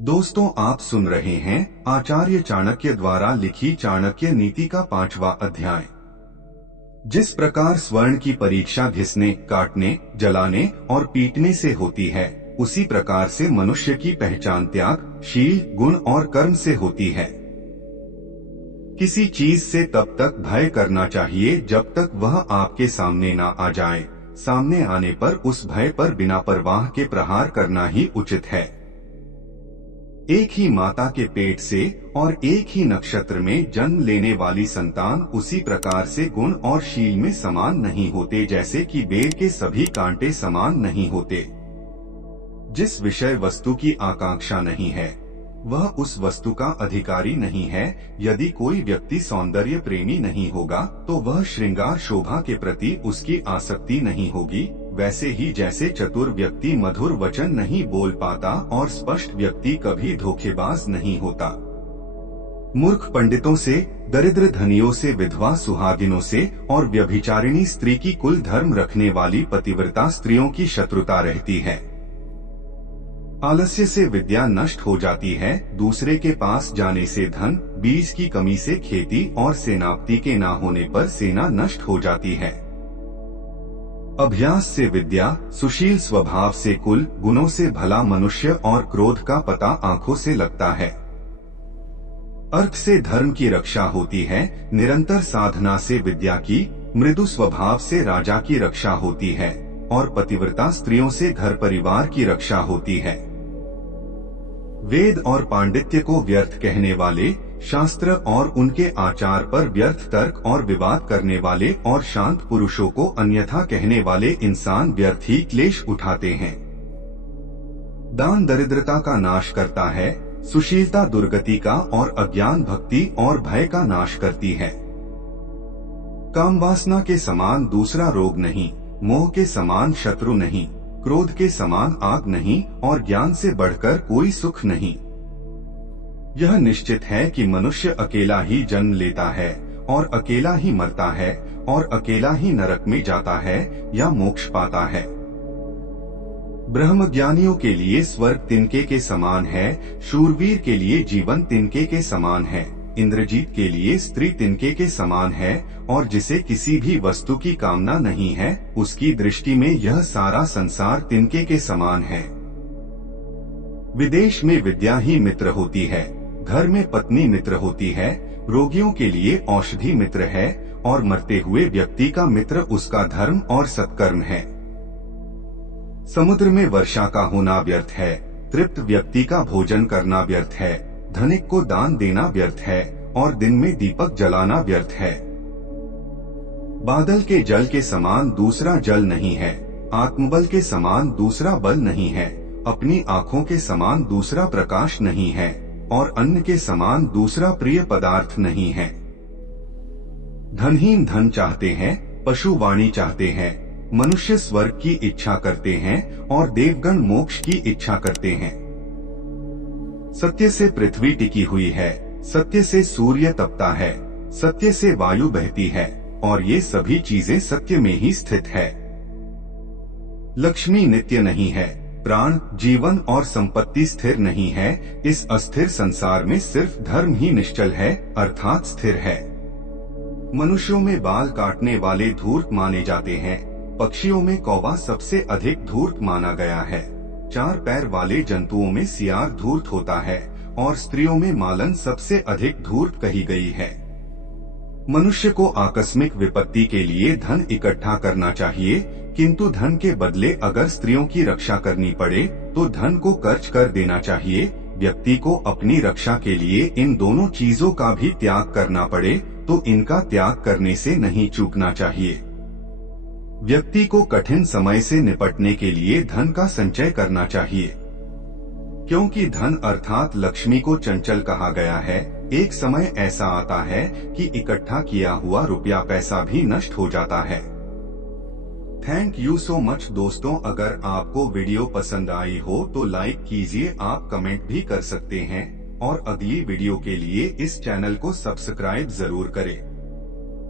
दोस्तों, आप सुन रहे हैं आचार्य चाणक्य द्वारा लिखी चाणक्य नीति का 5वां अध्याय। जिस प्रकार स्वर्ण की परीक्षा घिसने, काटने, जलाने और पीटने से होती है, उसी प्रकार से मनुष्य की पहचान त्याग, शील, गुण और कर्म से होती है। किसी चीज से तब तक भय करना चाहिए जब तक वह आपके सामने ना आ जाए। सामने आने पर उस भय पर बिना परवाह के प्रहार करना ही उचित है। एक ही माता के पेट से और एक ही नक्षत्र में जन्म लेने वाली संतान उसी प्रकार से गुण और शील में समान नहीं होते, जैसे कि बेल के सभी कांटे समान नहीं होते। जिस विषय वस्तु की आकांक्षा नहीं है, वह उस वस्तु का अधिकारी नहीं है। यदि कोई व्यक्ति सौंदर्य प्रेमी नहीं होगा, तो वह श्रृंगार शोभा के प्रति उसकी आसक्ति नहीं होगी। वैसे ही जैसे चतुर व्यक्ति मधुर वचन नहीं बोल पाता और स्पष्ट व्यक्ति कभी धोखेबाज नहीं होता। मूर्ख पंडितों से, दरिद्र धनियों से, विधवा सुहागिनों से और व्यभिचारिणी स्त्री की कुल धर्म रखने वाली पतिव्रता स्त्रियों की शत्रुता रहती है। आलस्य से विद्या नष्ट हो जाती है, दूसरे के पास जाने से धन, बीज की कमी से खेती और सेनापति के ना होने पर सेना नष्ट हो जाती है। अभ्यास से विद्या, सुशील स्वभाव से कुल, गुणों से भला मनुष्य और क्रोध का पता आंखों से लगता है। अर्थ से धर्म की रक्षा होती है, निरंतर साधना से विद्या की, मृदु स्वभाव से राजा की रक्षा होती है और पतिव्रता स्त्रियों से घर परिवार की रक्षा होती है। वेद और पांडित्य को व्यर्थ कहने वाले, शास्त्र और उनके आचार पर व्यर्थ तर्क और विवाद करने वाले और शांत पुरुषों को अन्यथा कहने वाले इंसान व्यर्थ ही क्लेश उठाते हैं। दान दरिद्रता का नाश करता है, सुशीलता दुर्गति का और अज्ञान भक्ति और भय का नाश करती है। काम वासना के समान दूसरा रोग नहीं, मोह के समान शत्रु नहीं, क्रोध के समान आग नहीं और ज्ञान से बढ़कर कोई सुख नहीं। यह निश्चित है कि मनुष्य अकेला ही जन्म लेता है और अकेला ही मरता है और अकेला ही नरक में जाता है या मोक्ष पाता है। ब्रह्मज्ञानियों के लिए स्वर्ग तिनके के समान है, शूरवीर के लिए जीवन तिनके के समान है, इंद्रजीत के लिए स्त्री तिनके के समान है और जिसे किसी भी वस्तु की कामना नहीं है, उसकी दृष्टि में यह सारा संसार तिनके के समान है। विदेश में विद्या ही मित्र होती है, घर में पत्नी मित्र होती है, रोगियों के लिए औषधि मित्र है और मरते हुए व्यक्ति का मित्र उसका धर्म और सत्कर्म है। समुद्र में वर्षा का होना व्यर्थ है, तृप्त व्यक्ति का भोजन करना व्यर्थ है, धनिक को दान देना व्यर्थ है और दिन में दीपक जलाना व्यर्थ है। बादल के जल के समान दूसरा जल नहीं है, आत्मबल के समान दूसरा बल नहीं है, अपनी आँखों के समान दूसरा प्रकाश नहीं है और अन्न के समान दूसरा प्रिय पदार्थ नहीं है। धनहीन धन चाहते हैं, पशु वाणी चाहते हैं, मनुष्य स्वर्ग की इच्छा करते हैं और देवगण मोक्ष की इच्छा करते हैं। सत्य से पृथ्वी टिकी हुई है, सत्य से सूर्य तपता है, सत्य से वायु बहती है और ये सभी चीजें सत्य में ही स्थित है। लक्ष्मी नित्य नहीं है, प्राण, जीवन और संपत्ति स्थिर नहीं है। इस अस्थिर संसार में सिर्फ धर्म ही निश्चल है, अर्थात स्थिर है। मनुष्यों में बाल काटने वाले धूर्त माने जाते हैं, पक्षियों में कौवा सबसे अधिक धूर्त माना गया है, 4 पैर वाले जंतुओं में सियार धूर्त होता है और स्त्रियों में मालन सबसे अधिक धूर्त कही गई है। मनुष्य को आकस्मिक विपत्ति के लिए धन इकट्ठा करना चाहिए, किंतु धन के बदले अगर स्त्रियों की रक्षा करनी पड़े तो धन को खर्च कर देना चाहिए। व्यक्ति को अपनी रक्षा के लिए इन दोनों चीजों का भी त्याग करना पड़े तो इनका त्याग करने से नहीं चूकना चाहिए। व्यक्ति को कठिन समय से निपटने के लिए धन का संचय करना चाहिए, क्योंकि धन अर्थात लक्ष्मी को चंचल कहा गया है। एक समय ऐसा आता है कि इकट्ठा किया हुआ रुपया पैसा भी नष्ट हो जाता है। थैंक यू सो मच दोस्तों, अगर आपको वीडियो पसंद आई हो तो लाइक कीजिए, आप कमेंट भी कर सकते हैं और अगली वीडियो के लिए इस चैनल को सब्सक्राइब जरूर करें।